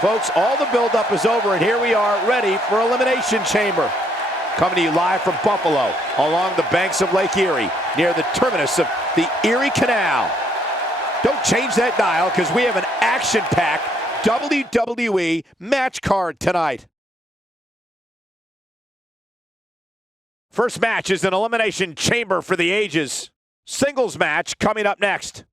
Folks, all the buildup is over, and here we are, ready for Elimination Chamber. Coming to you live from Buffalo, along the banks of Lake Erie, near the terminus of the Erie Canal. Don't change that dial, because we have an action-packed WWE match card tonight. First match is an Elimination Chamber for the ages. Singles match coming up next.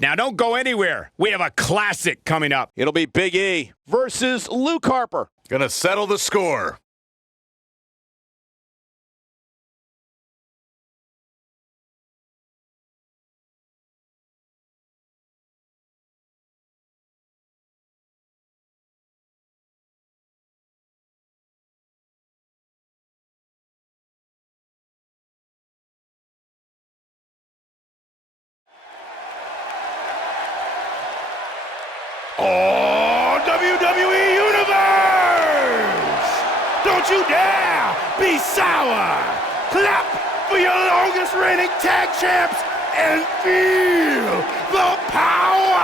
Now don't go anywhere. We have a classic coming up. It'll be Big E versus Luke Harper. Gonna settle the score. Oh, WWE Universe! Don't you dare be sour! Clap for your longest reigning tag champs and feel the power!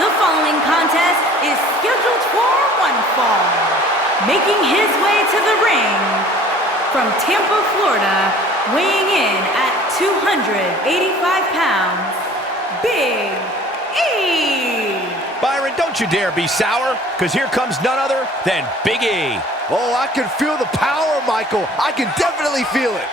The following contest is scheduled for one fall. Making his way to the ring from Tampa, Florida, weighing in at 285 pounds, Big E. Byron, don't you dare be sour, because here comes none other than Big E. Oh, I can feel the power, Michael. I can definitely feel it.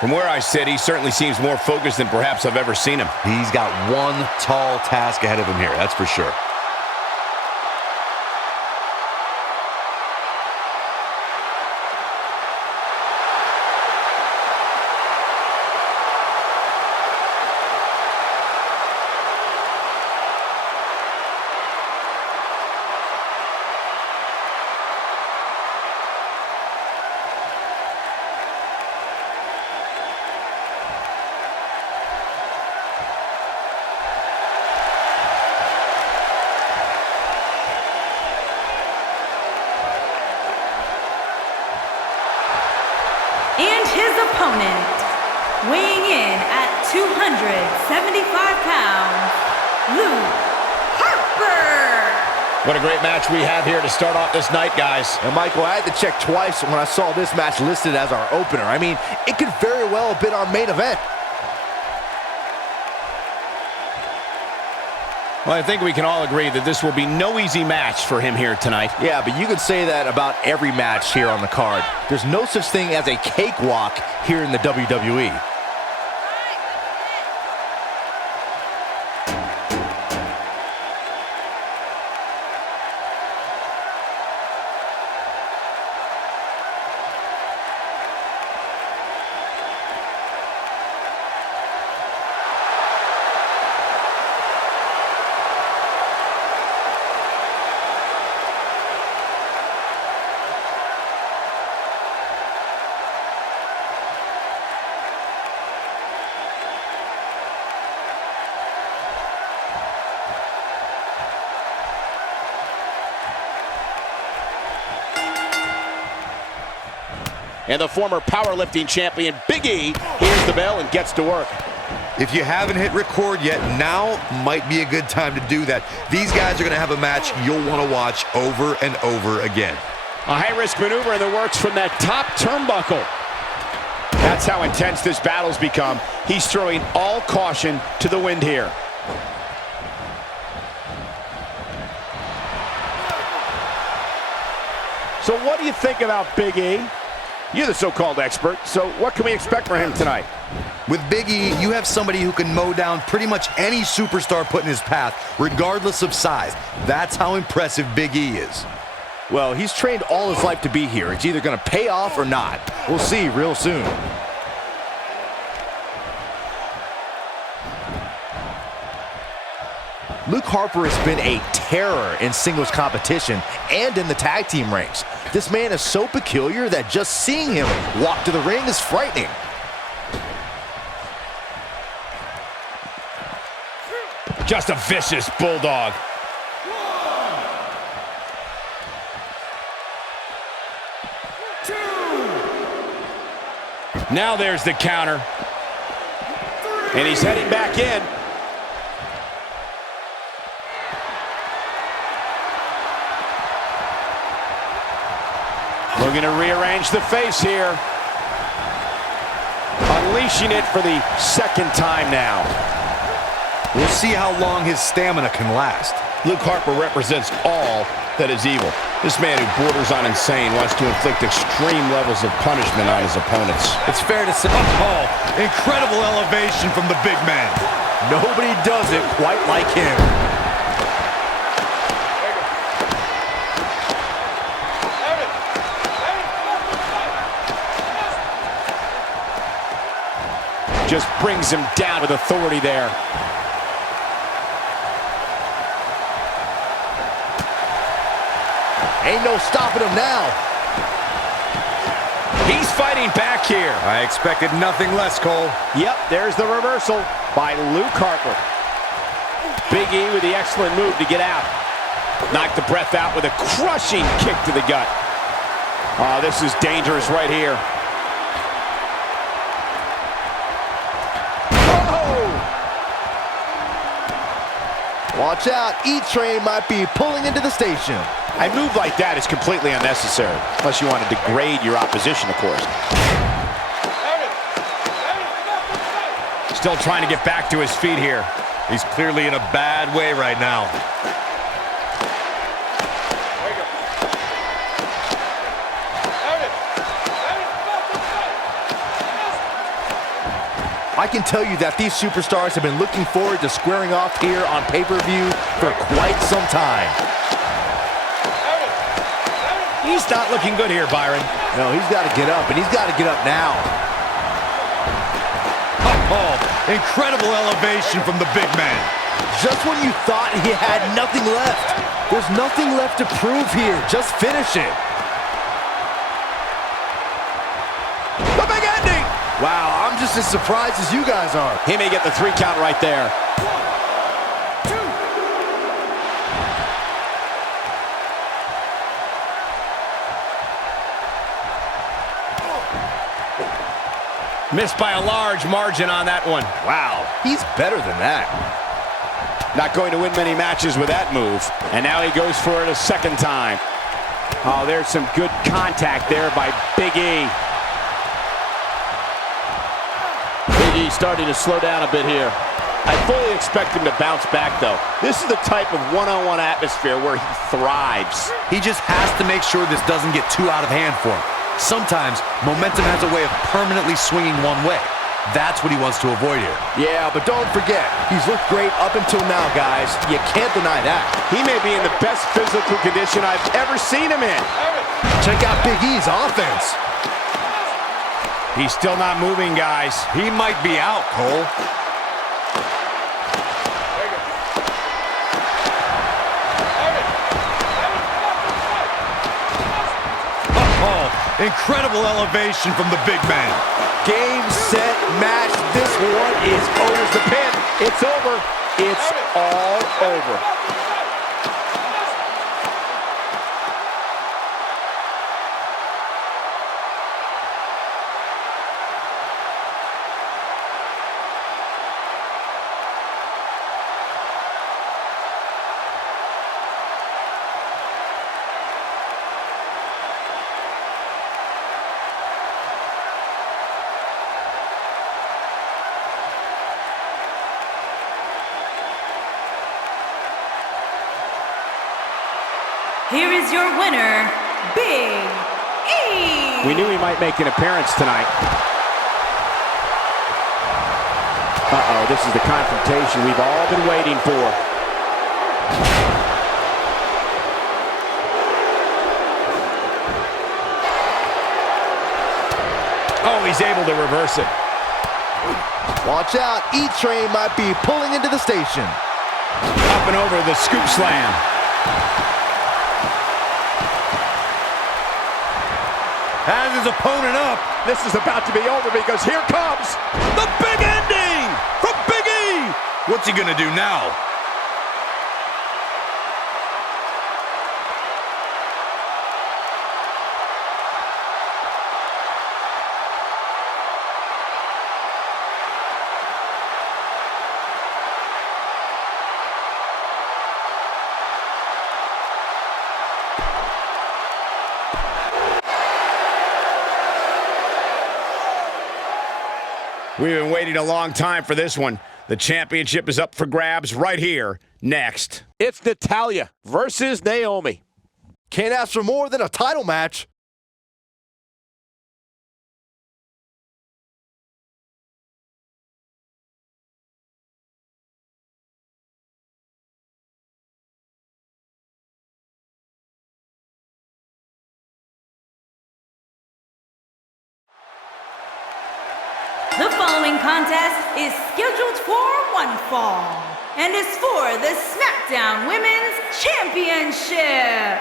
From where I sit, he certainly seems more focused than perhaps I've ever seen him. He's got one tall task ahead of him here, that's for sure. And his opponent, weighing in at 275 pounds, Luke Harper. What a great match we have here to start off this night, guys. And Michael, I had to check twice when I saw this match listed as our opener. I mean, it could very well have been our main event. Well, I think we can all agree that this will be no easy match for him here tonight. Yeah, but you could say that about every match here on the card. There's no such thing as a cakewalk here in the WWE. And the former powerlifting champion, Big E, hears the bell and gets to work. If you haven't hit record yet, now might be a good time to do that. These guys are going to have a match you'll want to watch over and over again. A high-risk maneuver in the works from that top turnbuckle. That's how intense this battle's become. He's throwing all caution to the wind here. So what do you think about Big E? You're the so-called expert, so what can we expect from him tonight? With Big E, you have somebody who can mow down pretty much any superstar put in his path, regardless of size. That's how impressive Big E is. Well, he's trained all his life to be here. It's either going to pay off or not. We'll see real soon. Luke Harper has been a terror in singles competition and in the tag team ranks. This man is so peculiar that just seeing him walk to the ring is frightening. Just a vicious bulldog. Now there's the counter. And he's heading back in. Looking to rearrange the face here. Unleashing it for the second time now. We'll see how long his stamina can last. Luke Harper represents all that is evil. This man who borders on insane wants to inflict extreme levels of punishment on his opponents. It's fair to say, oh, incredible elevation from the big man. Nobody does it quite like him. Just brings him down with authority there. Ain't no stopping him now. He's fighting back here. I expected nothing less, Cole. Yep, there's the reversal by Luke Harper. Big E with the excellent move to get out. Knock the breath out with a crushing kick to the gut. Oh, this is dangerous right here. Watch out, E-Train might be pulling into the station. A move like that is completely unnecessary, unless you want to degrade your opposition, of course. Still trying to get back to his feet here. He's clearly in a bad way right now. I can tell you that these superstars have been looking forward to squaring off here on pay-per-view for quite some time. He's not looking good here, Byron. No, he's got to get up, and he's got to get up now. Oh, incredible elevation from the big man. Just when you thought he had nothing left. There's nothing left to prove here. Just finish it. The big ending! Wow, I'm just as surprised as you guys are. He may get the 3 count right there. 1, 2. Missed by a large margin on that one. Wow, he's better than that. Not going to win many matches with that move. And now he goes for it a second time. Oh, there's some good contact there by Big E. Big E starting to slow down a bit here. I fully expect him to bounce back, though. This is the type of one-on-one atmosphere where he thrives. He just has to make sure this doesn't get too out of hand for him. Sometimes, momentum has a way of permanently swinging one way. That's what he wants to avoid here. Yeah, but don't forget, he's looked great up until now, guys. You can't deny that. He may be in the best physical condition I've ever seen him in. Check out Big E's offense. He's still not moving, guys. He might be out, Cole. Incredible elevation from the big man. Game, set, match. This one is over. Here's the pin. It's over. It's all over. Here is your winner, Big E. We knew he might make an appearance tonight. Uh-oh, this is the confrontation we've all been waiting for. Oh, he's able to reverse it. Watch out, E-Train might be pulling into the station. Up and over the scoop slam. Has his opponent up. This is about to be over because here comes the big ending from Big E. What's he gonna do now? We've been waiting a long time for this one. The championship is up for grabs right here, next. It's Natalya versus Naomi. Can't ask for more than a title match. The following contest is scheduled for one fall and is for the SmackDown Women's Championship.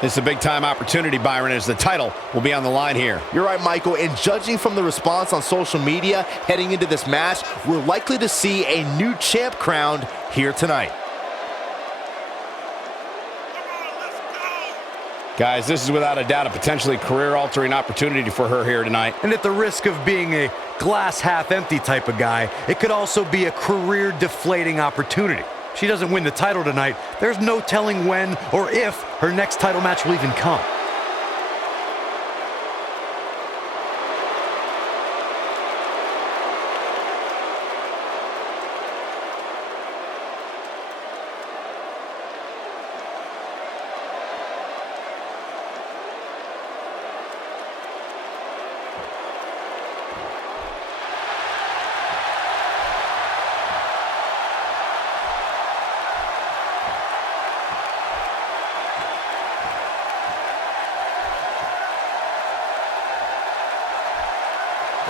This is a big-time opportunity, Byron, as the title will be on the line here. You're right, Michael, and judging from the response on social media heading into this match, we're likely to see a new champ crowned here tonight. Guys, this is without a doubt a potentially career-altering opportunity for her here tonight. And at the risk of being a glass half-empty type of guy, it could also be a career-deflating opportunity. She doesn't win the title tonight, there's no telling when or if her next title match will even come.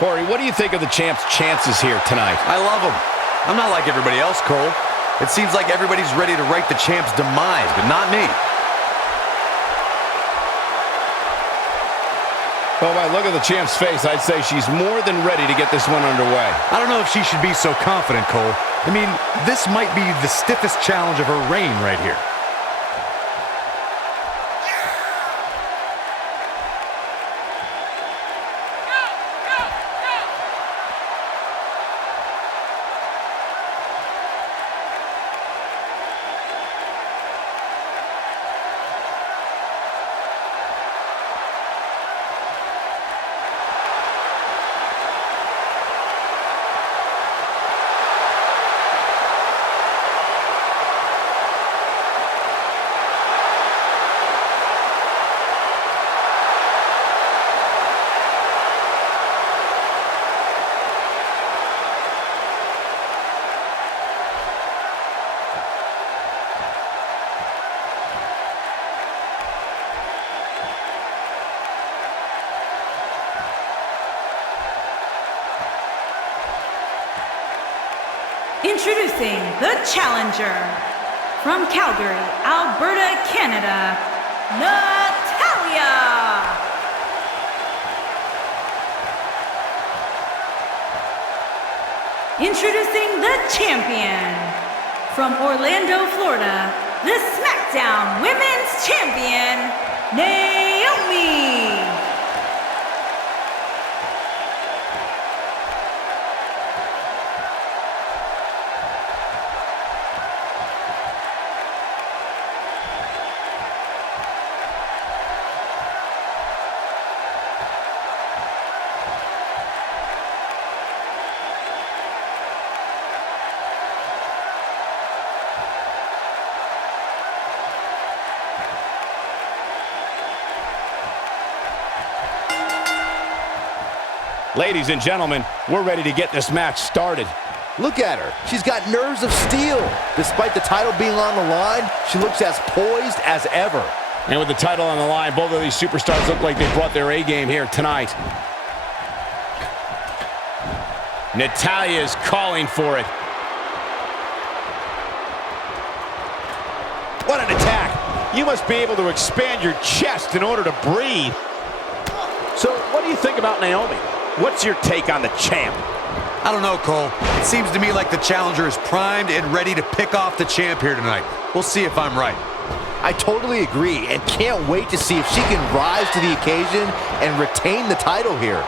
Corey, what do you think of the champ's chances here tonight? I love him. I'm not like everybody else, Cole. It seems like everybody's ready to write the champ's demise, but not me. Well, if I look at the champ's face, I'd say she's more than ready to get this one underway. I don't know if she should be so confident, Cole. I mean, this might be the stiffest challenge of her reign right here. Introducing the challenger from Calgary, Alberta, Canada, Natalya. Introducing the champion from Orlando, Florida, the SmackDown Women's Champion, Naomi. Ladies and gentlemen, we're ready to get this match started. Look at her. She's got nerves of steel. Despite the title being on the line, she looks as poised as ever. And with the title on the line, both of these superstars look like they brought their A-game here tonight. Natalya is calling for it. What an attack. You must be able to expand your chest in order to breathe. So what do you think about Naomi? What's your take on the champ? I don't know, Cole. It seems to me like the challenger is primed and ready to pick off the champ here tonight. We'll see if I'm right. I totally agree and can't wait to see if she can rise to the occasion and retain the title here.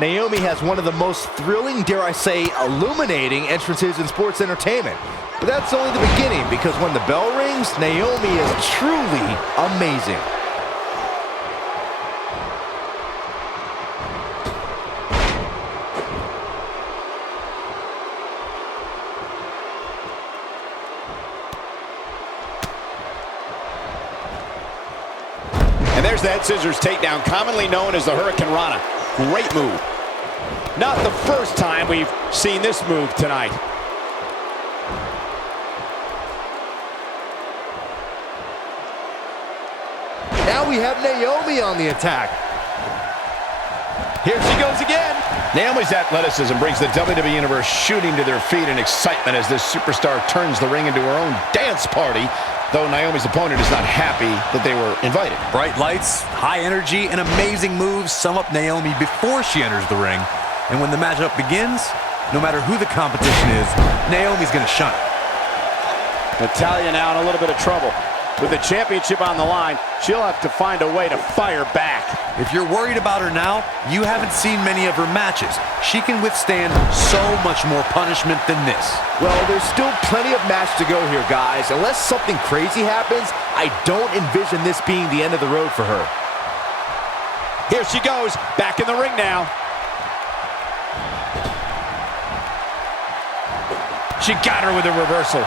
Naomi has one of the most thrilling, dare I say, illuminating entrances in sports entertainment. But that's only the beginning, because when the bell rings, Naomi is truly amazing. And there's the head scissors takedown, commonly known as the Hurricane Rana. Great move. Not the first time we've seen this move tonight. Now we have Naomi on the attack. Here she goes again. Naomi's athleticism brings the WWE Universe shooting to their feet in excitement as this superstar turns the ring into her own dance party, though Naomi's opponent is not happy that they were invited. Bright lights, high energy, and amazing moves sum up Naomi before she enters the ring. And when the matchup begins, no matter who the competition is, Naomi's going to shine. Natalya now in a little bit of trouble. With the championship on the line, she'll have to find a way to fire back. If you're worried about her now, you haven't seen many of her matches. She can withstand so much more punishment than this. Well, there's still plenty of match to go here, guys. Unless something crazy happens, I don't envision this being the end of the road for her. Here she goes, back in the ring now. She got her with a reversal.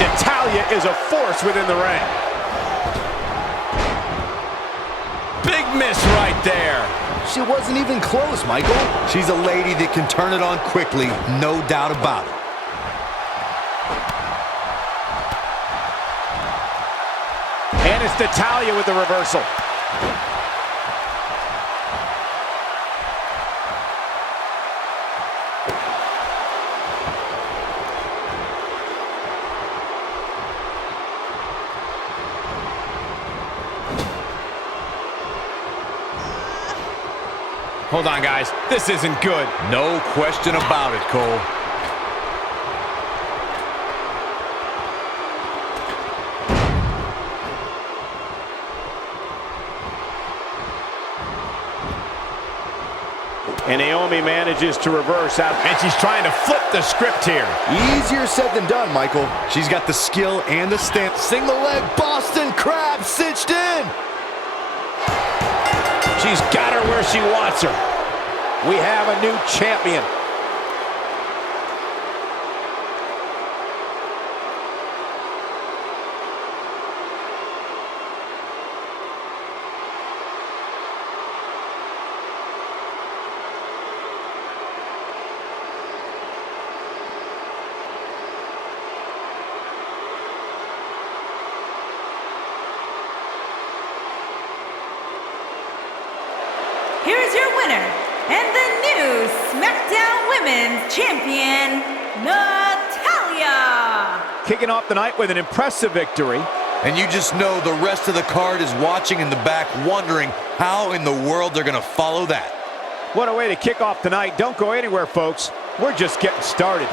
Natalya is a force within the ring. Big miss right there. She wasn't even close, Michael. She's a lady that can turn it on quickly, no doubt about it. And it's Natalya with the reversal. Hold on, guys. This isn't good. No question about it, Cole. And Naomi manages to reverse out. And she's trying to flip the script here. Easier said than done, Michael. She's got the skill and the stance. Single leg Boston Crab cinched in. She's got her where she wants her. We have a new champion. Here is your winner, and the new SmackDown Women's Champion, Natalya. Kicking off the night with an impressive victory. And you just know the rest of the card is watching in the back, wondering how in the world they're going to follow that. What a way to kick off the night. Don't go anywhere, folks. We're just getting started.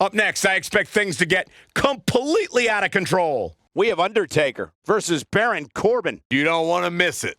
Up next, I expect things to get completely out of control. We have Undertaker versus Baron Corbin. You don't want to miss it.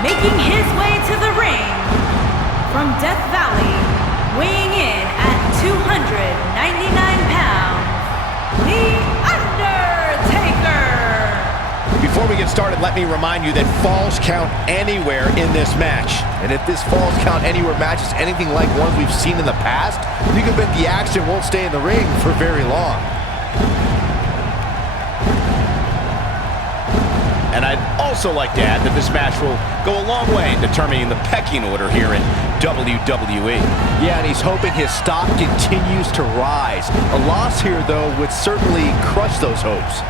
Making his way to the ring from Death Valley, weighing in at 290 we get started, let me remind you that falls count anywhere in this match. And if this falls count anywhere match is anything like ones we've seen in the past, you can bet the action won't stay in the ring for very long. And I'd also like to add that this match will go a long way in determining the pecking order here in WWE. Yeah, and he's hoping his stock continues to rise. A loss here, though, would certainly crush those hopes.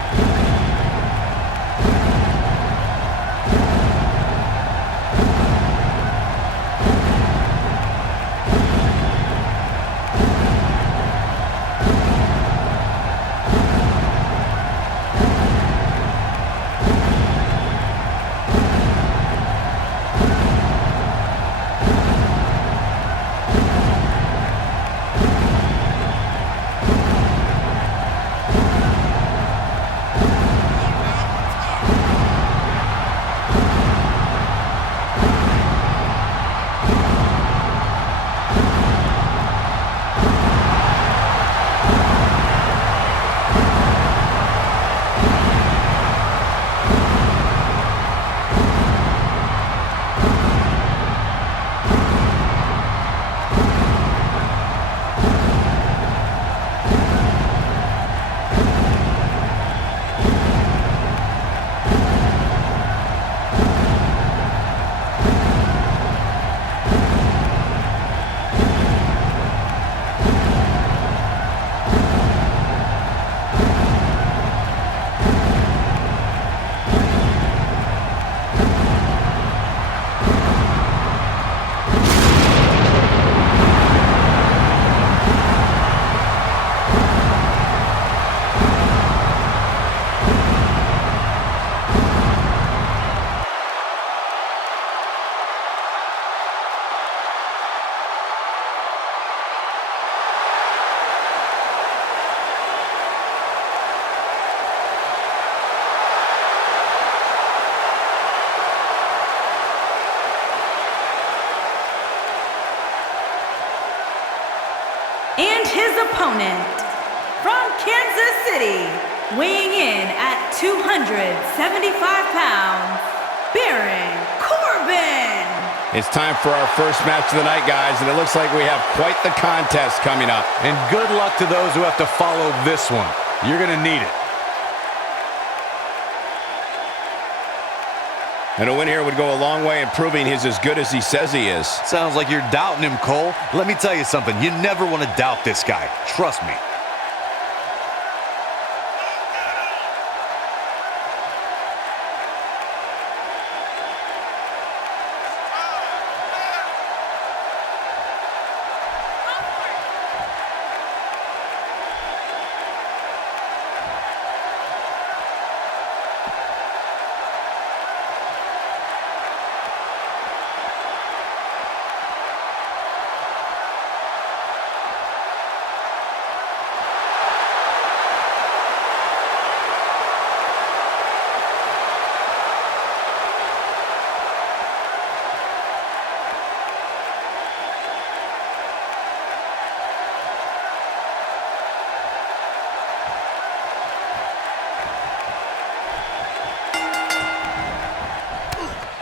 And his opponent, from Kansas City, weighing in at 275 pounds, Baron Corbin. It's time for our first match of the night, guys, and it looks like we have quite the contest coming up. And good luck to those who have to follow this one. You're going to need it. And a win here would go a long way in proving he's as good as he says he is. Sounds like you're doubting him, Cole. Let me tell you something. You never want to doubt this guy. Trust me.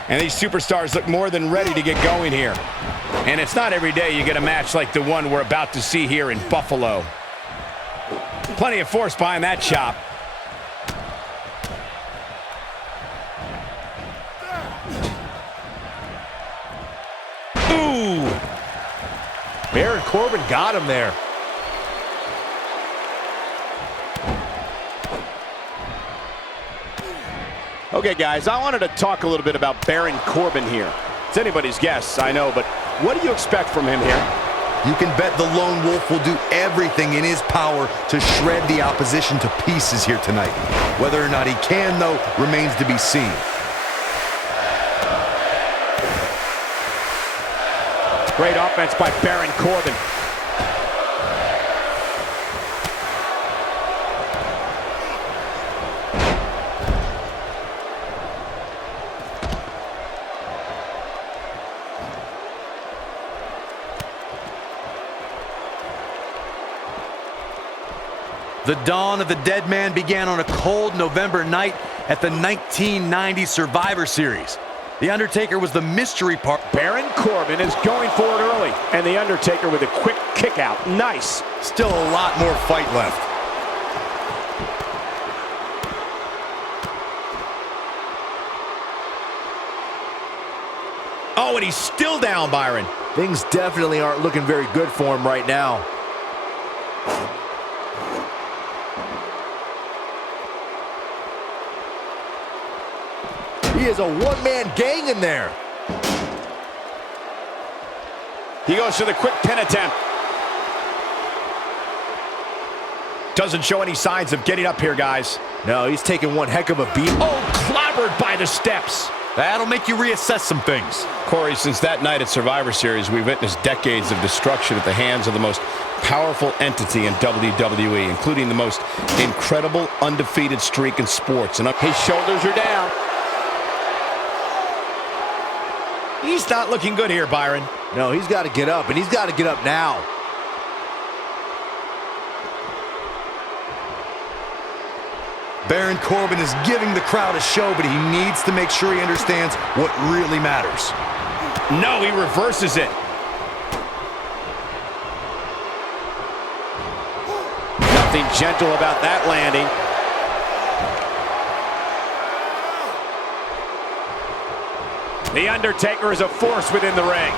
And these superstars look more than ready to get going here. And it's not every day you get a match like the one we're about to see here in Buffalo. Plenty of force behind that chop. Ooh! Baron Corbin got him there. Okay, guys, I wanted to talk a little bit about Baron Corbin here. It's anybody's guess, I know, but what do you expect from him here? You can bet the Lone Wolf will do everything in his power to shred the opposition to pieces here tonight. Whether or not he can, though, remains to be seen. Great offense by Baron Corbin. The dawn of the dead man began on a cold November night at the 1990 Survivor Series. The Undertaker was the mystery part. Baron Corbin is going for it early, and The Undertaker with a quick kick out. Nice. Still a lot more fight left. Oh, and he's still down, Byron. Things definitely aren't looking very good for him right now. He is a one-man gang in there. He goes for the quick pin attempt. Doesn't show any signs of getting up here, guys. No, he's taking one heck of a beat. Oh, clobbered by the steps. That'll make you reassess some things. Corey, since that night at Survivor Series, we've witnessed decades of destruction at the hands of the most powerful entity in WWE, including the most incredible undefeated streak in sports. And His shoulders are down. he's not looking good here, Byron. No, he's got to get up, and he's got to get up now. Baron Corbin is giving the crowd a show, but he needs to make sure he understands what really matters. No, he reverses it. Nothing gentle about that landing. The Undertaker is a force within the ring.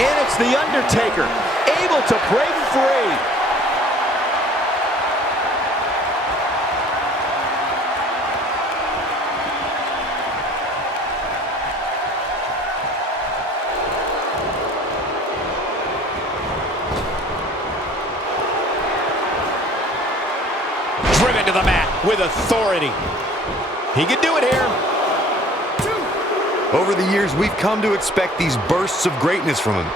And it's The Undertaker, able to break free. Driven to the mat with authority. He can do it here. Over the years, we've come to expect these bursts of greatness from him.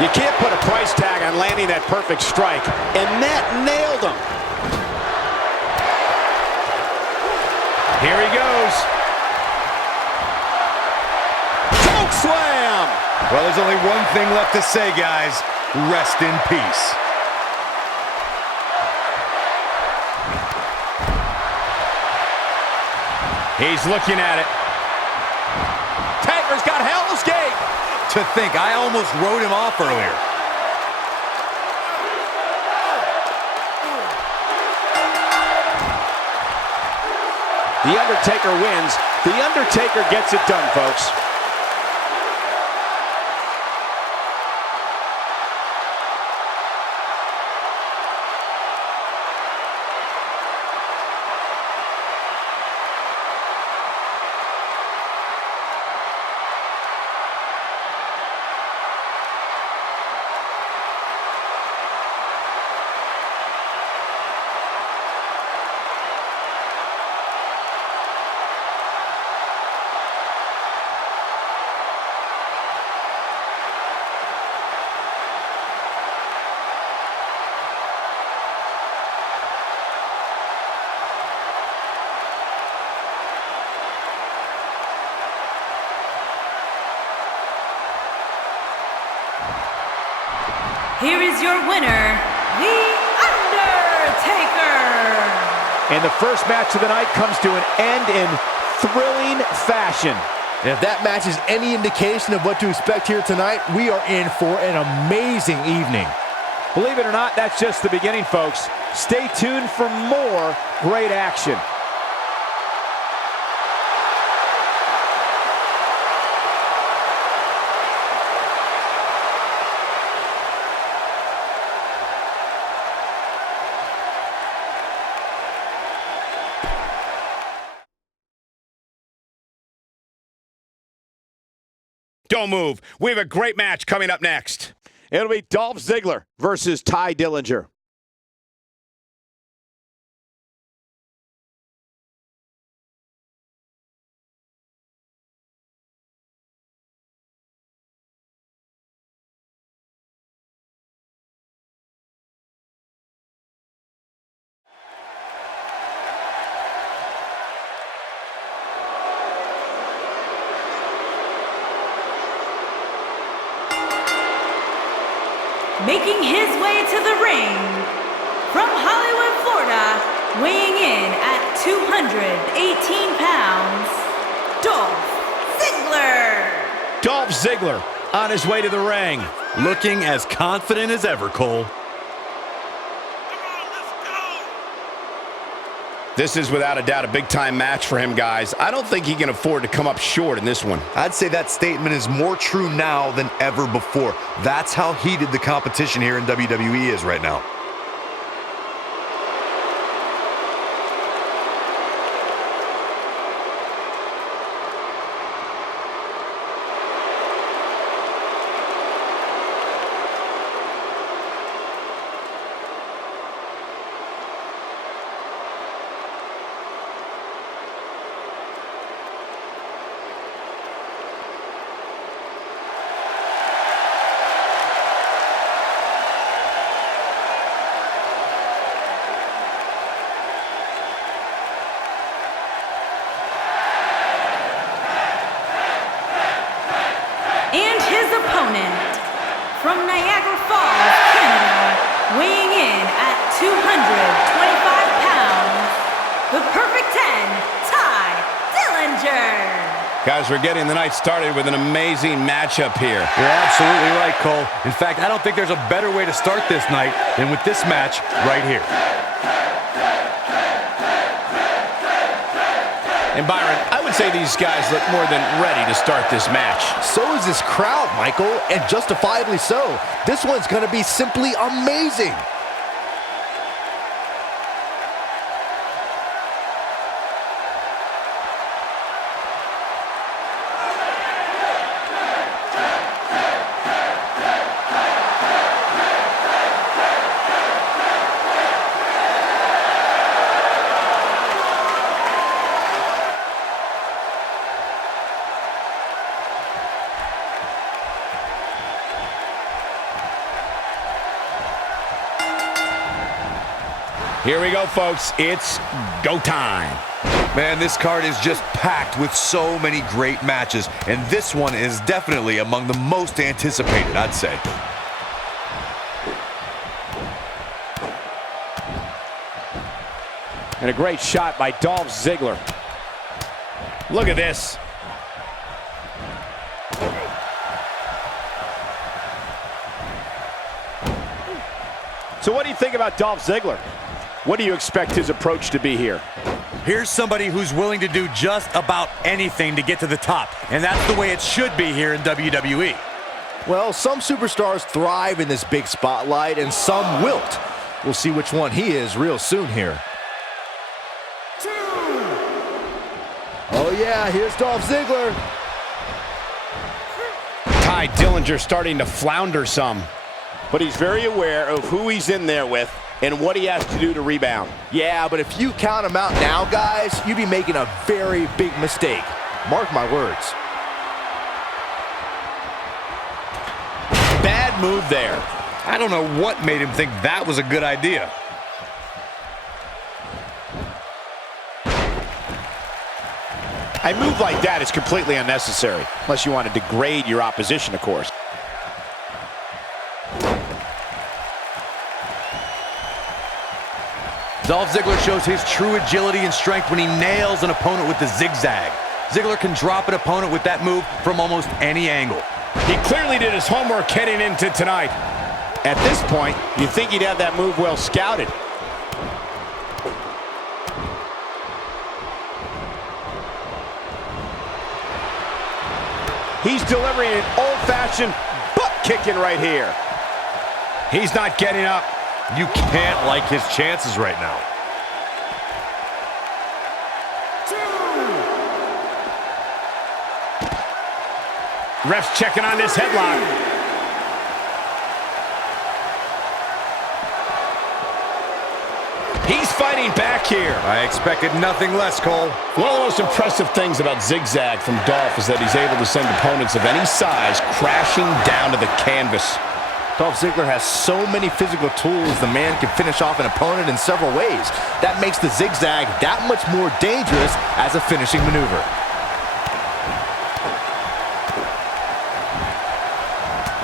You can't put a price tag on landing that perfect strike, and that nailed him. Here he goes. Choke slam! Well, there's only one thing left to say, guys. Rest in peace. He's looking at it. Taker's got Hell's Gate. To think, I almost wrote him off earlier. The Undertaker wins. The Undertaker gets it done, folks. Here is your winner, The Undertaker. And the first match of the night comes to an end in thrilling fashion. And if that match is any indication of what to expect here tonight, we are in for an amazing evening. Believe it or not, that's just the beginning, folks. Stay tuned for more great action. Don't move. We have a great match coming up next. It'll be Dolph Ziggler versus Ty Dillinger. Making his way to the ring from Hollywood, Florida, weighing in at 218 pounds, Dolph Ziggler. Dolph Ziggler on his way to the ring. Looking as confident as ever, Cole. This is without a doubt a big-time match for him, guys. I don't think he can afford to come up short in this one. I'd say that statement is more true now than ever before. That's how heated the competition here in WWE is right now. And his opponent, from Niagara Falls, Canada, weighing in at 225 pounds, the Perfect 10, Ty Dillinger. Guys, we're getting the night started with an amazing matchup here. You're absolutely right, Cole. In fact, I don't think there's a better way to start this night than with this match right here. And Byron, I would say these guys look more than ready to start this match. So is this crowd, Michael, and justifiably so. This one's going to be simply amazing. Here we go, folks. It's go time. Man, this card is just packed with so many great matches, and this one is definitely among the most anticipated, I'd say. And a great shot by Dolph Ziggler. Look at this. So what do you think about Dolph Ziggler? What do you expect his approach to be here? Here's somebody who's willing to do just about anything to get to the top, and that's the way it should be here in WWE. Well, some superstars thrive in this big spotlight, and some wilt. We'll see which one he is real soon here. Oh yeah, here's Dolph Ziggler. Ty Dillinger starting to flounder some. But he's very aware of who he's in there with and what he has to do to rebound. Yeah, but if you count him out now, guys, you'd be making a very big mistake. Mark my words. Bad move there. I don't know what made him think that was a good idea. A move like that is completely unnecessary, unless you want to degrade your opposition, of course. Dolph Ziggler shows his true agility and strength when he nails an opponent with the zigzag. Ziggler can drop an opponent with that move from almost any angle. He clearly did his homework heading into tonight. At this point, you'd think he'd have that move well scouted. He's delivering an old-fashioned butt kicking right here. He's not getting up. You can't like his chances right now. Ref's checking on this headlock. He's fighting back here. I expected nothing less, Cole. One of the most impressive things about Zigzag from Dolph is that he's able to send opponents of any size crashing down to the canvas. Dolph Ziggler has so many physical tools, the man can finish off an opponent in several ways. That makes the zigzag that much more dangerous as a finishing maneuver.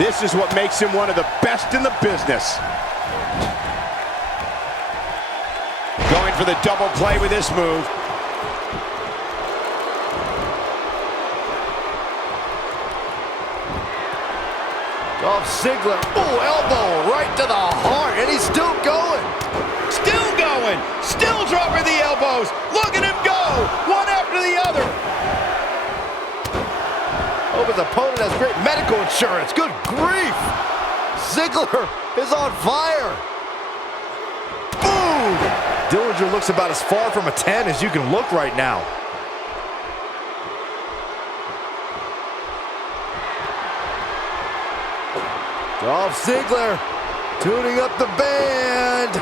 This is what makes him one of the best in the business. going for the double play with this move. Dolph Ziggler, elbow right to the heart, and he's still going. Still going, still dropping the elbows. Look at him go, one after the other. Hope his opponent has great medical insurance. Good grief. Ziggler is on fire. Boom! Dillinger looks about as far from a 10 as you can look right now. Dolph Ziggler tuning up the band.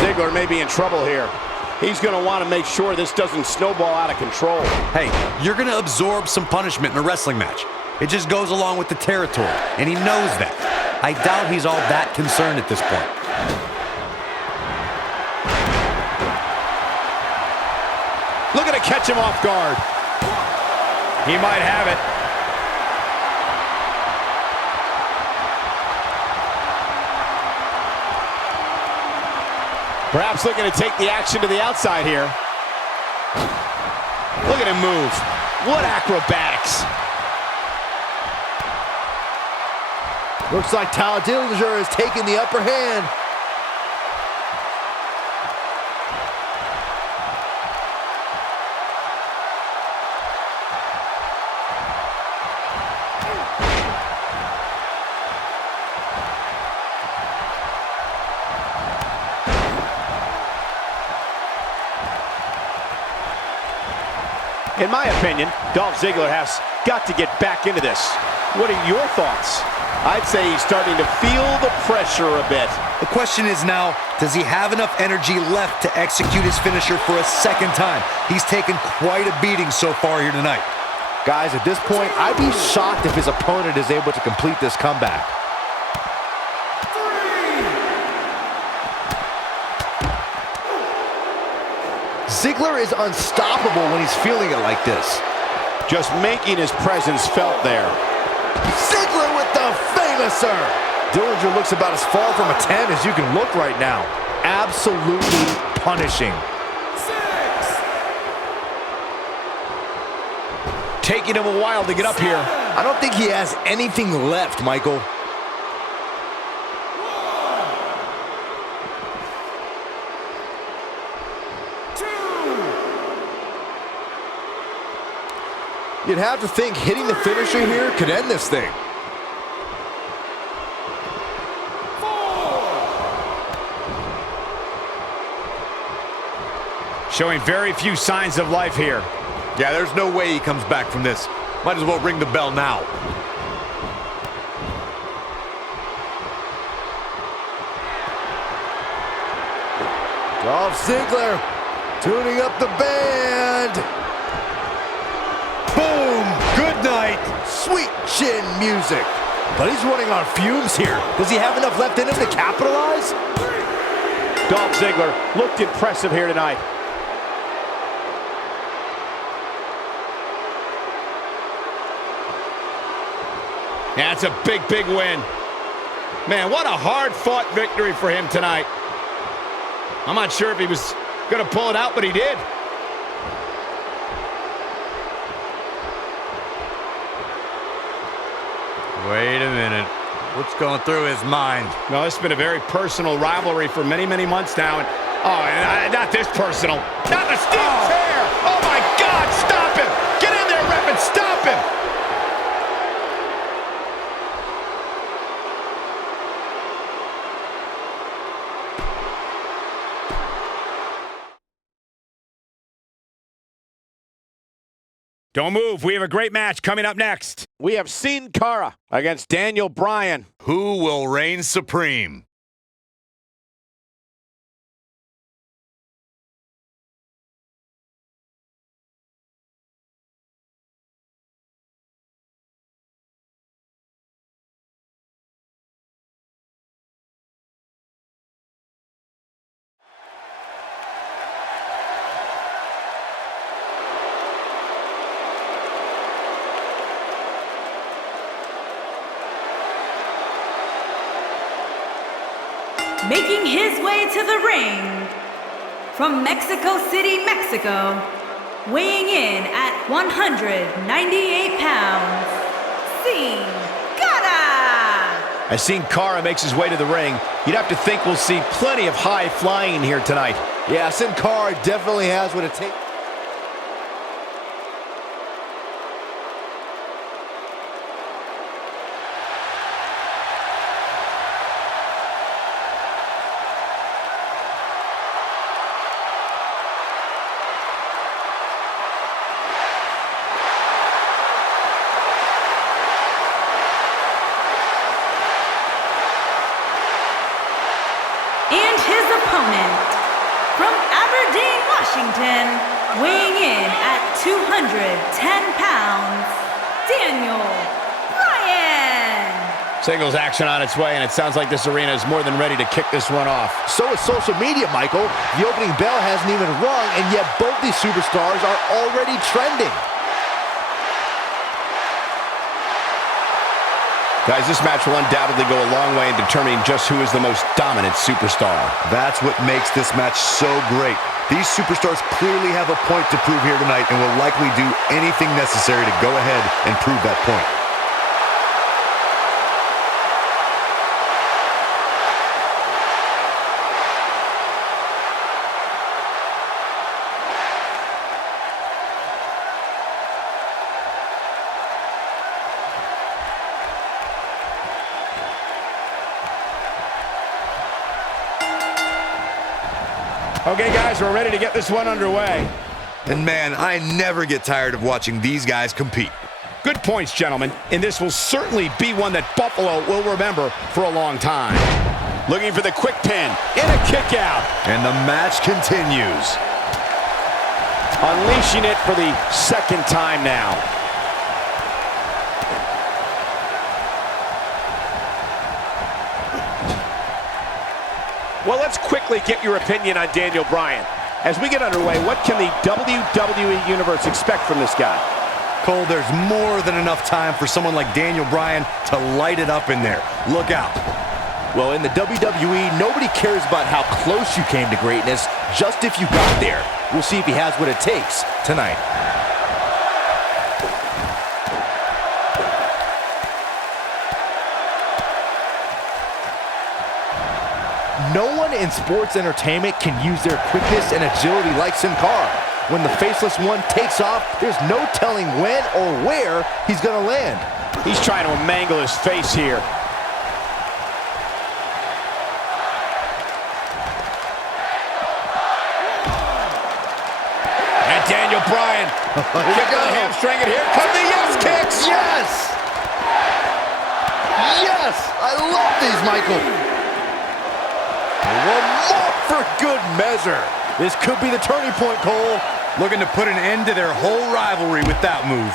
Ziggler may be in trouble here. He's going to want to make sure this doesn't snowball out of control. Hey, you're going to absorb some punishment in a wrestling match. It just goes along with the territory, and he knows that. I doubt he's all that concerned at this point. Looking to catch him off guard. He might have it. Perhaps looking to take the action to the outside here. Look at him move. What acrobatics. Looks like Tyler Dillinger is taking the upper hand. In my opinion, Dolph Ziggler has got to get back into this. What are your thoughts? I'd say he's starting to feel the pressure a bit. The question is now, does he have enough energy left to execute his finisher for a second time? He's taken quite a beating so far here tonight. Guys, at this point, I'd be shocked if his opponent is able to complete this comeback. Ziggler is unstoppable when he's feeling it like this. Just making his presence felt there. Ziggler with the famouser. Dillinger looks about as far from a 10 as you can look right now. Absolutely punishing. Taking him a while to get up here. I don't think he has anything left, Michael. You'd have to think hitting the finisher here could end this thing. Showing very few signs of life here. Yeah, there's no way he comes back from this. Might as well ring the bell now. Dolph Ziggler tuning up the band. Boom! Good night. Sweet chin music. But he's running on fumes here. Does he have enough left in him to capitalize? Dolph Ziggler looked impressive here tonight. That's a big, big win. Man, what a hard-fought victory for him tonight. I'm not sure if he was going to pull it out, but he did. Wait a minute. What's going through his mind? Well, this has been a very personal rivalry for many, many months now. And not this personal. Not the steel chair! Oh, my God! Stop him! Get in there, ref, and stop him! Don't move. We have a great match coming up next. We have Sin Cara against Daniel Bryan. Who will reign supreme? making his way to the ring from Mexico City, Mexico, weighing in at 198 pounds, Sin Cara. As Sin Cara makes his way to the ring, you'd have to think we'll see plenty of high flying here tonight. Yeah, Sin Cara definitely has what it takes. And his opponent, from Aberdeen, Washington, weighing in at 210 pounds, Daniel Bryan. Singles action on its way, and it sounds like this arena is more than ready to kick this one off. So is social media, Michael. The opening bell hasn't even rung, and yet both these superstars are already trending. Guys, this match will undoubtedly go a long way in determining just who is the most dominant superstar. That's what makes this match so great. These superstars clearly have a point to prove here tonight and will likely do anything necessary to go ahead and prove that point. Okay, guys, we're ready to get this one underway. And man, I never get tired of watching these guys compete. Good points, gentlemen, and this will certainly be one that Buffalo will remember for a long time. Looking for the quick pin and a kick out. And the match continues. Unleashing it for the second time now. Well, let's quickly get your opinion on Daniel Bryan. As we get underway, what can the WWE Universe expect from this guy? Cole, there's more than enough time for someone like Daniel Bryan to light it up in there. Look out. Well, in the WWE, nobody cares about how close you came to greatness, just if you got there. We'll see if he has what it takes tonight. No one in sports entertainment can use their quickness and agility like Sin Cara. When the faceless one takes off, there's no telling when or where he's going to land. He's trying to mangle his face here. And Daniel Bryan. Kick to the hamstring, and here come the yes kicks. Yes! Yes! I love these, Michael. One more for good measure. This could be the turning point, Cole. Looking to put an end to their whole rivalry with that move.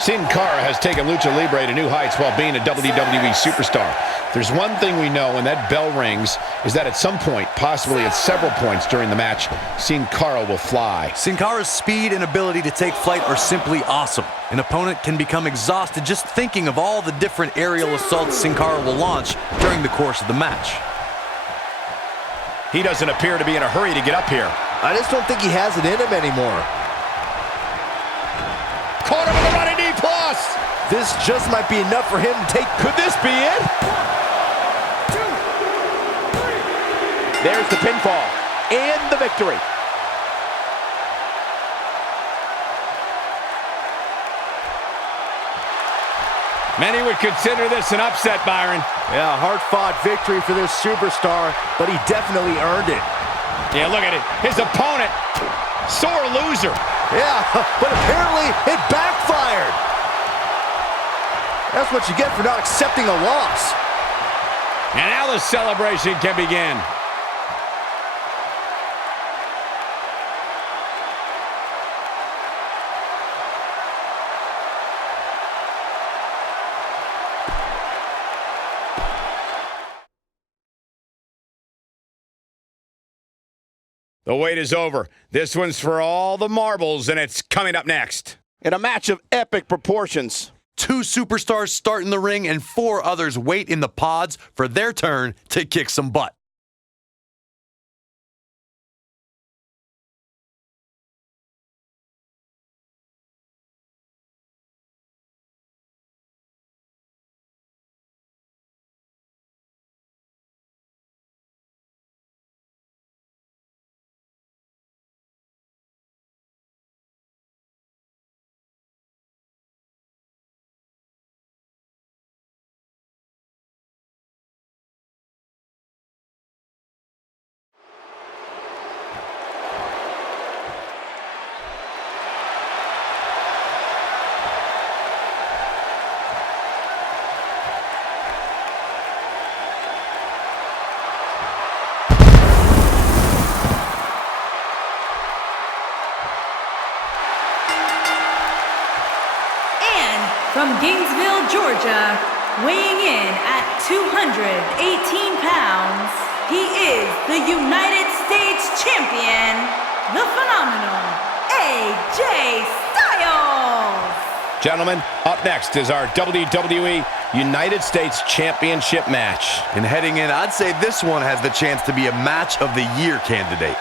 Sin Cara has taken Lucha Libre to new heights while being a WWE superstar. There's one thing we know when that bell rings is that at some point, possibly at several points during the match, Sin Cara will fly. Sin Cara's speed and ability to take flight are simply awesome. An opponent can become exhausted just thinking of all the different aerial assaults Sin Cara will launch during the course of the match. He doesn't appear to be in a hurry to get up here. I just don't think he has it in him anymore. Caught him with a running knee plus. This just might be enough for him to take. Could this be it? There's the pinfall and the victory. Many would consider this an upset, Byron. Yeah, hard-fought victory for this superstar, but he definitely earned it. Yeah, look at it. His opponent, sore loser. Yeah, but apparently it backfired. That's what you get for not accepting a loss. And now the celebration can begin. The wait is over. This one's for all the marbles, and it's coming up next. In a match of epic proportions. 2 superstars start in the ring and 4 others wait in the pods for their turn to kick some butt. From Gainesville, Georgia, weighing in at 218 pounds, he is the United States Champion, the phenomenal AJ Styles. Gentlemen, up next is our WWE United States Championship match. And heading in, I'd say this one has the chance to be a match of the year candidate.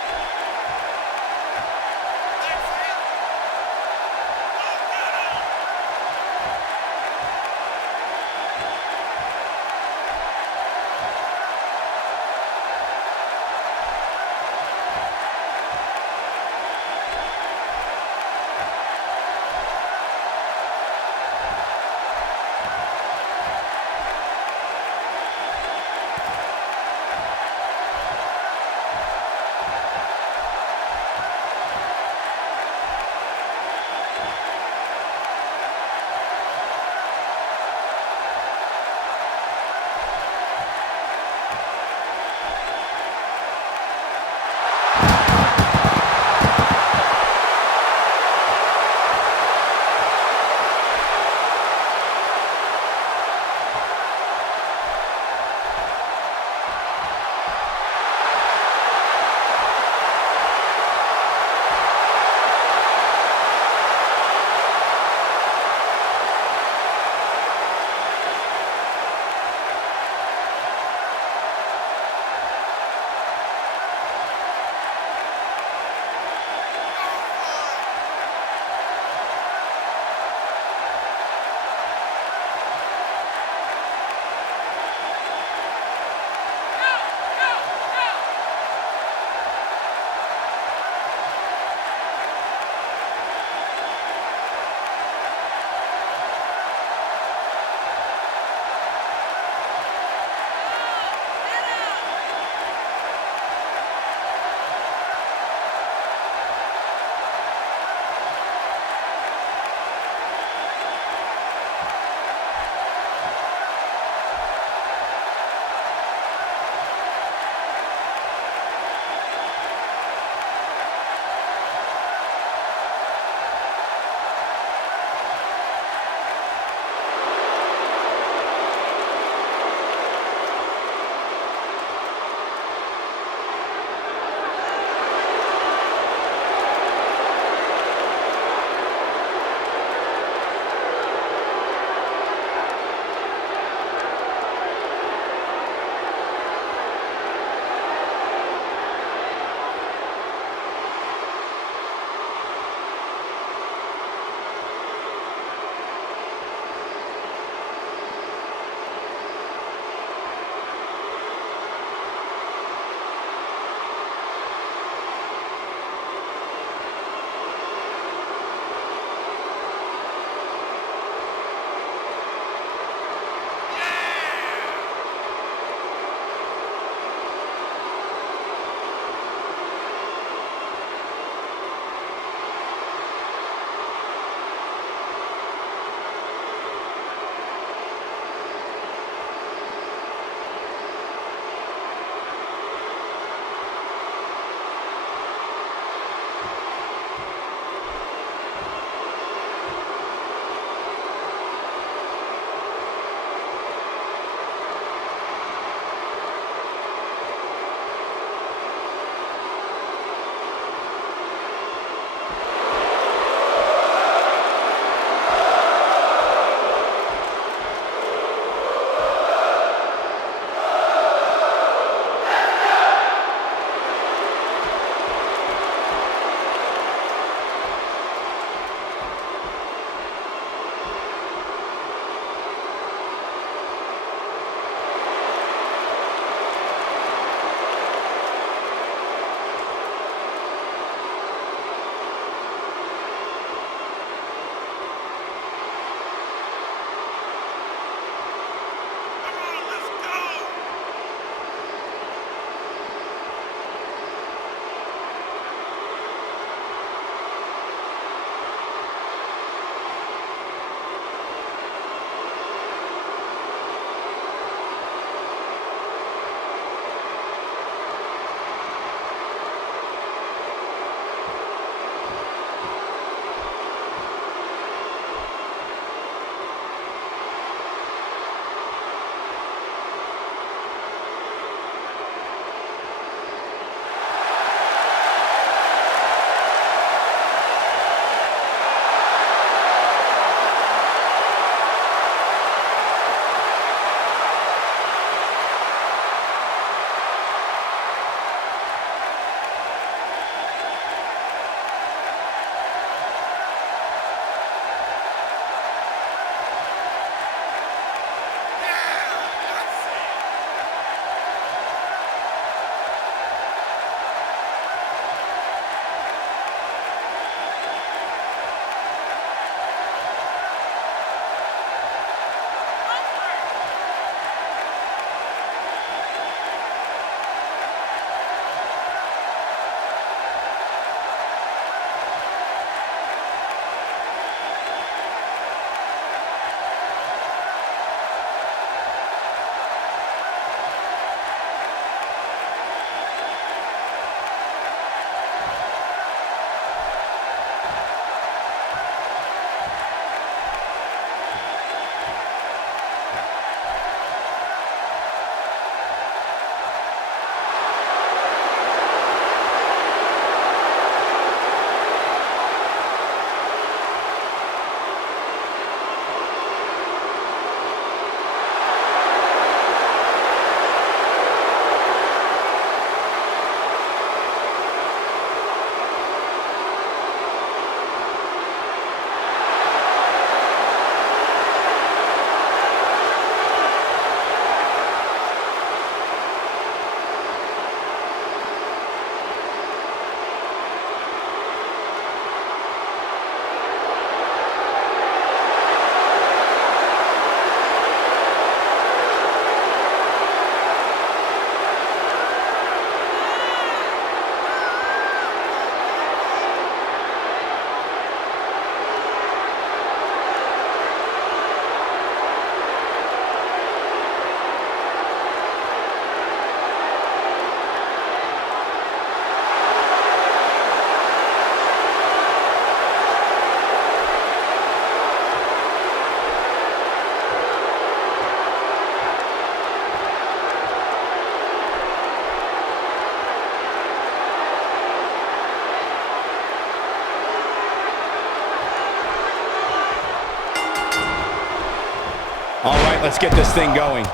All right, let's get this thing going.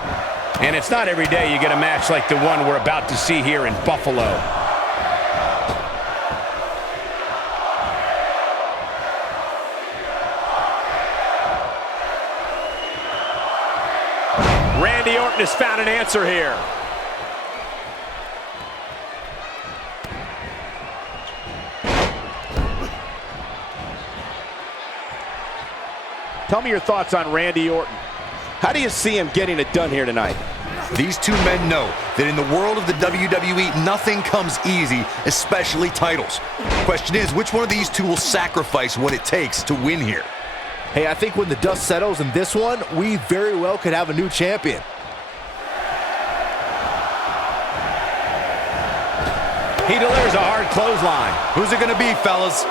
And it's not every day you get a match like the one we're about to see here in Buffalo. Randy Orton has found an answer here. Tell me your thoughts on Randy Orton. How do you see him getting it done here tonight? These two men know that in the world of the WWE, nothing comes easy, especially titles. Question is, which one of these two will sacrifice what it takes to win here? Hey, I think when the dust settles in this one, we very well could have a new champion. He delivers a hard clothesline. Who's it gonna be, fellas?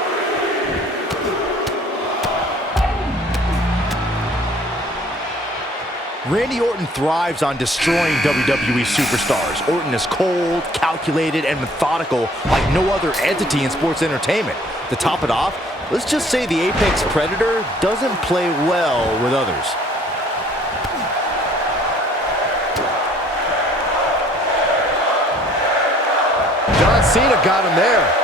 Randy Orton thrives on destroying WWE superstars. Orton is cold, calculated, and methodical like no other entity in sports entertainment. To top it off, let's just say the Apex Predator doesn't play well with others. John Cena got him there.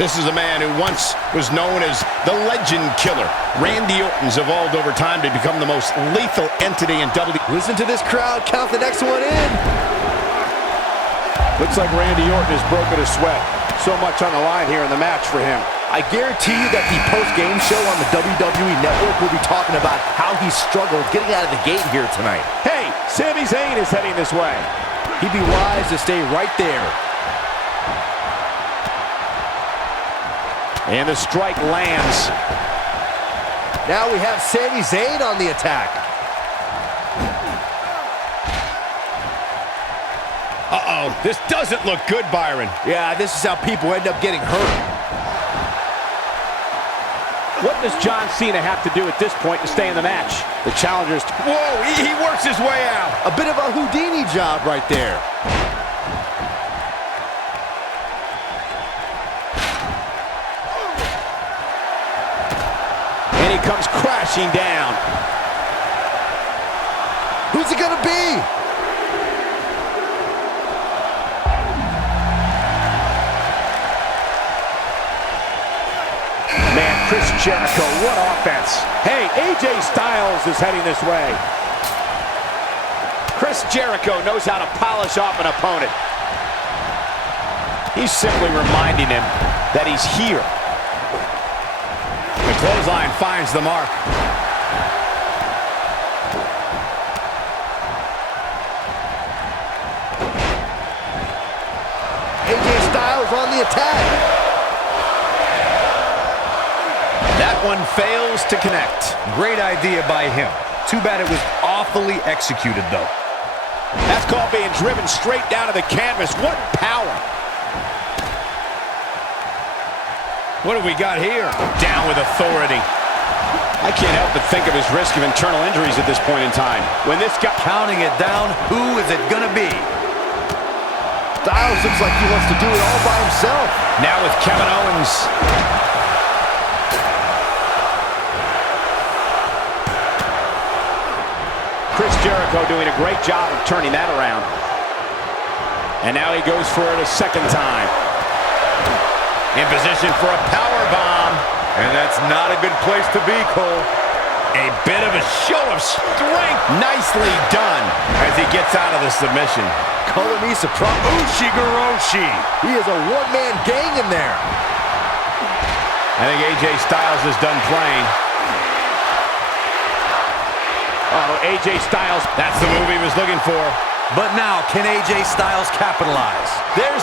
This is a man who once was known as the Legend Killer. Randy Orton's evolved over time to become the most lethal entity in WWE. Listen to this crowd count the next one in. Looks like Randy Orton has broken a sweat. So much on the line here in the match for him. I guarantee you that the post-game show on the WWE Network will be talking about how he struggled getting out of the gate here tonight. Hey, Sami Zayn is heading this way. He'd be wise to stay right there. And the strike lands. Now we have Sami Zayn on the attack. Uh-oh, this doesn't look good, Byron. Yeah, this is how people end up getting hurt. What does John Cena have to do at this point to stay in the match? The challenger's... Whoa, he works his way out. A bit of a Houdini job right there. And he comes crashing down. Who's it gonna be? Man, Chris Jericho, what offense. Hey, AJ Styles is heading this way. Chris Jericho knows how to polish off an opponent. He's simply reminding him that he's here. The clothesline finds the mark. AJ Styles on the attack. That one fails to connect. Great idea by him. Too bad it was awfully executed, though. That's called being driven straight down to the canvas. What power. What have we got here? Down with authority. I can't help but think of his risk of internal injuries at this point in time. When this guy counting it down, who is it gonna be? Styles looks like he wants to do it all by himself. Now with Kevin Owens. Chris Jericho doing a great job of turning that around. And now he goes for it a second time. In position for a power bomb. And that's not a good place to be, Cole. A bit of a show of strength. Nicely done as he gets out of the submission. Color me surprised. Ushigoroshi. He is a one-man gang in there. I think AJ Styles is done playing. Oh, AJ Styles. That's the move he was looking for. But now, can AJ Styles capitalize? There's